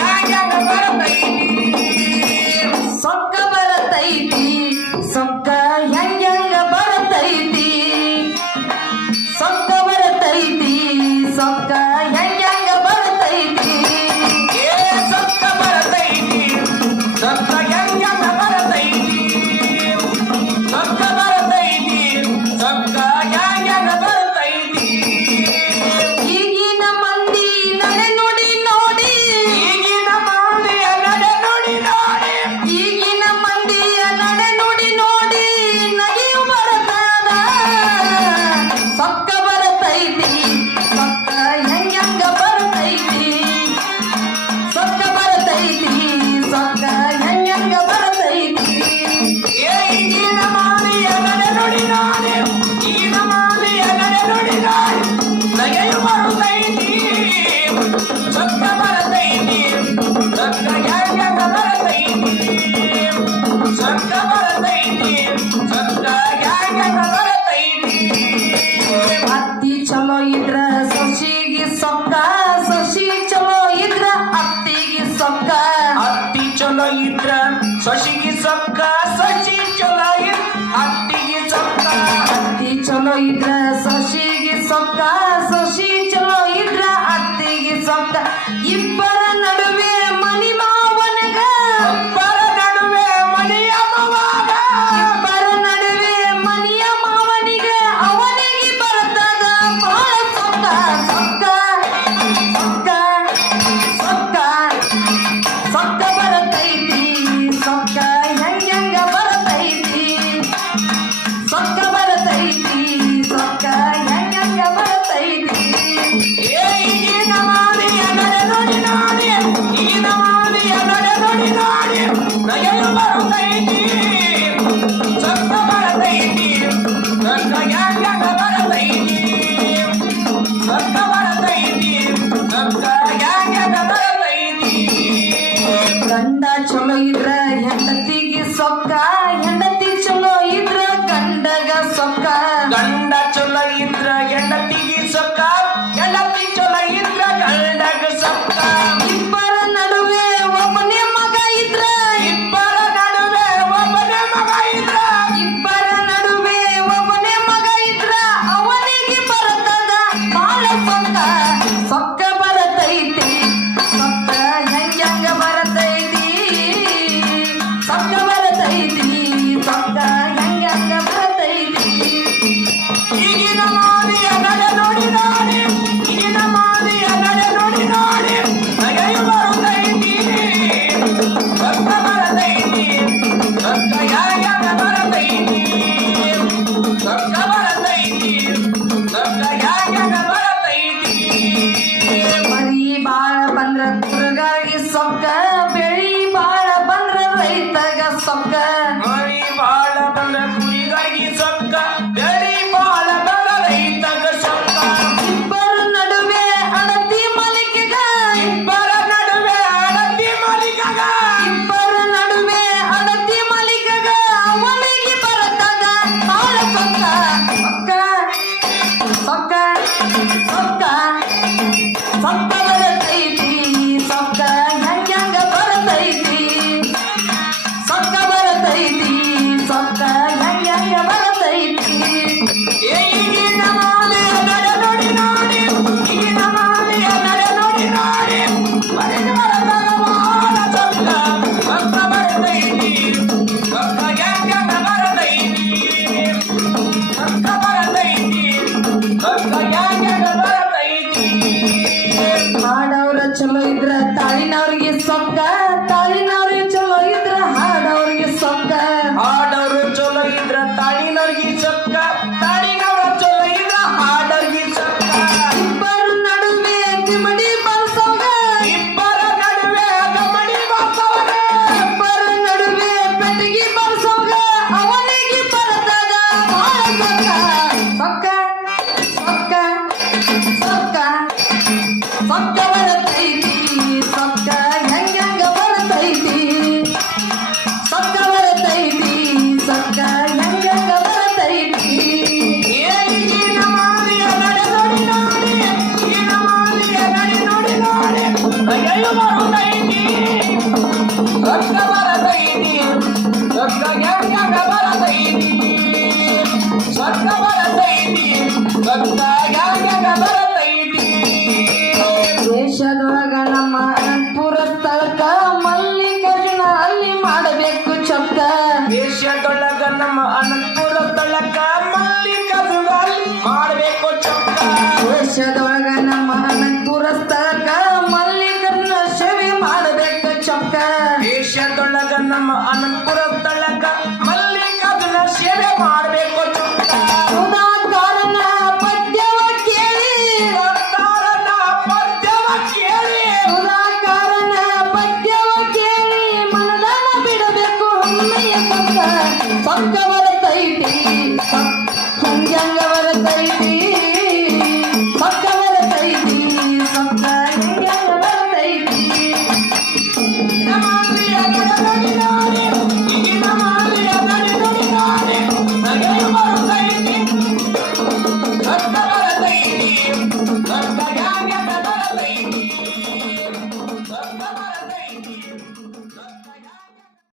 ಹೆಂಗ ಬರತೈತಿ ಸೊಕ್ಕ ಬರತೈತಿ ಸೊಕ್ಕ ಹೆಂಗ ಬರತೈತಿ ಸೊಕ್ಕ ಬರತೈತಿ ಸೊಕ್ಕ ಹೆಂಗ ಬರತೈತಿ ಏ ಸೊಕ್ಕ ಬರತೈತಿ ಸೊಕ್ಕ ಹೆಂಗ ಬರತೈತಿ ಸೊಕ್ಕ ಬರತೈತಿ ಸೊಕ್ಕ ಹೆಂಗ ಬರತೈತಿ ಈಗಿನ ಮಂದಿ ನಡೆ ನುಡಿ ನೋಡಿ ಈಗಿನ ಮಂದಿಯ ನಡೆ ನುಡಿ ನೋಡಿ ಈಗಿನ ಮಂದಿಯ ನಡೆ ನುಡಿ ನೋಡಿ ನಗೆಯು ಬರತದ ಸೊಕ್ಕ ಬರತೈತಿ ಸೊಕ್ಕ ಹೆಂಗ ಬರತೈತಿ ಸೊಕ್ಕ ಬರತೈತಿ ಸೊಕ್ಕ ಹೆಂಗ ಬರತೈತಿ ಏ ಈಗಿನ ಮಂದಿಯ ನಡೆ ನುಡಿ ನೋಡಿ ಈಗಿನ ಮಂದಿಯ ನಡೆ ನುಡಿ ನೋಡಿ ನಗೆಯು ಬರುತ್ತೈತಿ ಸೊಕ್ಕ ಬರತೈತಿ ಸೊಕ್ಕ ಹೆಂಗ ಬರತೈತಿ ಸೊಕ್ಕ ಬರತೈತಿ ಸೊಕ್ಕ ಹೆಂಗ ಬರತೈತಿ ಅತ್ತಿ ಚಲೋ ಇದ್ರ ಸೊಸಿಗೆ ಸೊಕ್ಕ ಸೊಸಿ ಚಲೋ ಇದ್ರ ಅತ್ತಿಗೆ ಸೊಕ್ಕ ಅತ್ತಿ ಚಲೋ ಇದ್ರ ಸೊಸಿಗೆ ಸೊಕ್ಕ ಸೊಸಿ ಚಲೋ ಇದ್ರ ಅತ್ತಿಗೆ ಸೊಕ್ಕ ಅತ್ತಿ ಚಲೋ ಇದ್ರ ಸೊಸಿಗೆ ಸೊಕ್ಕ ಸೊಸಿ ಚಲೋ ಇದ್ರ ಅತ್ತಿಗೆ ಸೊಕ್ಕ ಇಬ್ಬರ ನಡುವೆ ಮನಿ ಮಾವನಗ ಒಬ್ಬರ ನಡುವೆ ಮನೆಯ ಮವಾಗ ಇಬ್ಬರ ನಡುವೆ ಮನಿಯ ಮಾವನಿಗ ಅವನಿಗೆ ಬರ್ತದ ಬಾಳ ಸೊಕ್ಕ ಸೊಕ್ಕ ಸೊಕ್ಕ ಸೊಕ್ಕ ಸೊಕ್ಕ ಬರತೈತಿ ಸೊಕ್ಕ ಹೆಂಗ ಬರತೈತಿ ಸೊಕ್ಕ ಬರತೈತಿ ಸೊಕ್ಕ ಹೆಂಗ ಬರತೈತಿ ಏ ಈಗಿನ ಮಾರಿಯ ನಡೆ ನುಡಿ ನೋಡಿ ಈಗಿನ ಮಾರಿಯ ನಡೆ ನುಡಿ ನೋಡಿ ನಗೆಯು ಬರುತ್ತೈತಿ ಸೊಕ್ಕ ಬರತೈತಿ ಸೊಕ್ಕ ಹೆಂಗ ಬರತೈತಿ ಸೊಕ್ಕ ಬರತೈತಿ ಸೊಕ್ಕ ಹೆಂಗ ಬರತೈತಿ ಗಂಡ ಚಲೋ ಇದ್ರ ಹೆಂಡತಿಗೆ ಸೊಕ್ಕ ಹೆಂಡತಿ ಚಲೋ ಇದ್ರ ಗಂಡಗ ಸೊಕ್ಕ ಗಂಡ ಚೊಲ ಇದ್ರ ಹೆಂಡತಿಗೆ ಸೊಕ್ಕ ಹೆಂಡತಿ ಚೊಲ ಇದ್ರ ಗಂಡಗ ಸೊಕ್ಕ ಇಬ್ಬರ ನಡುವೆ ಒಬ್ಬನೇ ಮಗ ಇದ್ರ ಇಬ್ಬರ ನಡುವೆ ಒಬ್ಬನೇ ಮಗ ಇದ್ರ ಇಬ್ಬರ ನಡುವೆ ಒಬ್ಬನೇ ಮಗ ಇದ್ರ ಅವನಿಗೆ ಬರ್ತದ ಬಾಳ ಸೊಕ್ಕ ಸೊಕ್ಕ ಬರತೈತಿ ಸೊಕ್ಕ ಹೆಂಗ ಬರತೈತಿ ಸೊಕ್ಕ ಬರತೈತಿ ಸೊಕ್ಕ ಹೆಂಗ ಬರತೈತಿ ಈಗಿನ ಮಾರಿಯ ನಡೆ ನೋಡಿ ನೋಡಿ ಈಗಿನ ಮಾರಿಯ ನಡೆ ನೋಡಿ ನೋಡಿ ನಗೆಯು ಬರುತ್ತೈತಿ ಸೊಕ್ಕ ಬರತೈತಿ ಸೊಕ್ಕ ಹೆಂಗ ಬರತೈತಿ ಸೊಕ್ಕ ಬರತೈತಿ ಸೊಕ್ಕ ಹೆಂಗ ಬರತೈತಿ ಮರಿ ಬಾಳ ಬಂದ್ರ ಕುರುಗಾಗಿ ಸೊಕ್ಕ ಬೆಳಿ ಬಾಳ ಬಂದ್ರ ರೈತಗ ಸೊಕ್ಕ ಮರಿ ಬಾಳ ಬಂದ ಕುರಿಗಾಗಿ ಸೊಕ್ಕ ಬೆಳಿ ಬಾಳ ಬಂದ ರೈತಗ ಸೊಕ್ಕ ಇಬ್ಬರ ನಡುವೆ ಅಡತಿ ಮಲಿಕೆಗ ಇಬ್ಬರ ನಡುವೆ ಅಡತಿ ಮಲಿಕಗ ಇಬ್ಬರ ನಡುವೆ ಅಡತಿ ಮಲಿಕೆಗ ಅವನಿಗೆ ಬರ್ತದ ಬಾಳ ಸೊಕ್ಕ ಸೊಕ್ಕ ಸೊಕ್ಕ ಸೊಕ್ಕ ಸೊಕ್ಕ ಬರತೈತಿ ಸೊಕ್ಕ ಹೆಂಗ ಬರತೈತಿ ಸೊಕ್ಕ ಬರತೈತಿ ಸೊಕ್ಕ ಹೆಂಗ ಬರತೈತಿ ಏ ಈಗಿನ ಮಾಲೆಯ ನಡೆ ನೋಡಿ ನೋಡಿ ಈಗಿನ ಮಾಲೆಯ ನಡೆ ನೋಡಿ ನೋಡಿ ಮನೆಗೆ ಬರದಾಗ ಬಾಳ ಸೊಕ್ಕ ಸೊಕ್ಕ ಬರತೈತಿ ಸೊಕ್ಕ ಹೆಂಗ ಬರತೈತಿ ಸೊಕ್ಕ ಬರತೈತಿ ಸೊಕ್ಕ ಹೆಂಗ ಬರತೈತಿ ಹಾಡವ್ರ ಚಲೋ ಇದ್ರ ತಾಳಿನವ್ರಿಗೆ ಸೊಕ್ಕ ತಾಳಿನವ್ರಿಗೆ ಚಲೋ ಇದ್ರ ಹಾಡವ್ರಿಗೆ ಸೊಕ್ಕ ಹಾಡವ್ರು ಚಲೋ ಇದ್ರ ತಾಳಿನವ್ರಿಗೆ ಸೊಕ್ಕ ತಾಳಿನವ್ರ ಚಲೋ ಇದ್ರ ಹಾಡವ್ರಿಗೆ ಸೊಕ್ಕ ಇಬ್ಬರ ನಡುವೆ ದಿಮಡಿ ಬರ್ಸೋಗ ಇಬ್ಬರ ನಡುವೆ ಗಮಡಿ ಬಾಸವರ ಇಬ್ಬರ ನಡುವೆ ಪೆಟ್ಟಿಗೆ ಬರ್ಸೋಗ ಅವನಿಗೆ ಬರ್ತದ ಬಾಳ ಸೊಕ್ಕ ಸೊಕ್ಕ ಸೊಕ್ಕ ಸೊಕ್ಕ ಸೊಕ್ಕ ಬರತೈತಿ ಸೊಕ್ಕ ಹೆಂಗ ಬರತೈತಿ ಸೊಕ್ಕ ಬರತೈತಿ ಸೊಕ್ಕ ಹೆಂಗ ಬರತೈತಿ ಈಗಿನ ಮಾರಿಯ ನಡೆ ನೋಡಿ ನೋಡಿ ಈಗಿನ ಮಾರಿಯ ನಡೆ ನೋಡಿ ನೋಡಿ ನಗೆಯು ಬರುತ್ತೈತಿ ರೊಕ್ಕ ಬರತೈತಿ ರೊಕ್ಕ ಹೆಂಗ ಬರತೈತಿ ರೊಕ್ಕ ಬರತೈತಿ ರೊಕ್ಕ ಹೆಂಗ ಬರತೈತಿ ದೇಶದೊಳಗ ನಮ್ಮ ಅನಂತಪುರ ಸ್ಥಳಕ್ಕ ಮಲ್ಲಿಕಾರ್ಜುನ ಅಲ್ಲಿ ಮಾಡಬೇಕು ಚೊಕ್ಕ ದೇಶದೊಳಗ ನಮ್ಮ ಅನಂತಪುರ ಸ್ಥಳಕ್ಕ ಮಲ್ಲಿಕಾರ್ಜುನ ಅಲ್ಲಿ ಮಾಡಬೇಕು ಚೊಕ್ಕ ದೇಶದೊಳಗ ನಮ್ಮ ಅನಂತಪುರ ಸ್ಥಳಕ್ಕ ಮಲ್ಲಿಕಾರ್ಜುನ ಸೇವೆ ಮಾಡಬೇಕು ಚೊಕ್ಕ ದೇಶದೊಳಗ ನಮ್ಮ ಅನಂತಪುರ ಸ್ಥಳಕ್ಕ ಮಲ್ಲಿಕಾರ್ಜುನ ಸೇವೆ ಮಾಡಬೇಕು ಚೊಕ್ಕ ಸುಧಾಕರನ ಪದ್ಯವ ಕೇಳಿ ಸರ್ದಾರನ ಪದ್ಯವ ಕೇಳಿ ಸುಧಾಕರನ ಪದ್ಯವ ಕೇಳಿ ಮನದಾನ ಬಿಡಬೇಕು ಒಮ್ಮೆಯ ಸೊಕ್ಕ ಬರತೈತಿ ಹಂಗ್ಯಂಗ ಬರತೈತಿ ಸೊಕ್ಕ ಬರತೈತಿ ಸೊಕ್ಕ ಹೆಂಗ್ಯಂಗ ಬರತೈತಿ ನಮಾಲಿಯ ನಡಿ ನೋಡಿ ಈ ನಮಾಲಿಯ ನಡಿ ನೋಡಿ ನಗೆ ಬರತೈತಿ ರೊಕ್ಕ ಬರತೈತಿ ರೊಕ್ಕ ಹೆಂಗ ಬರತೈತಿ ರೊಕ್ಕ ಬರತೈತಿ ರೊಕ್ಕ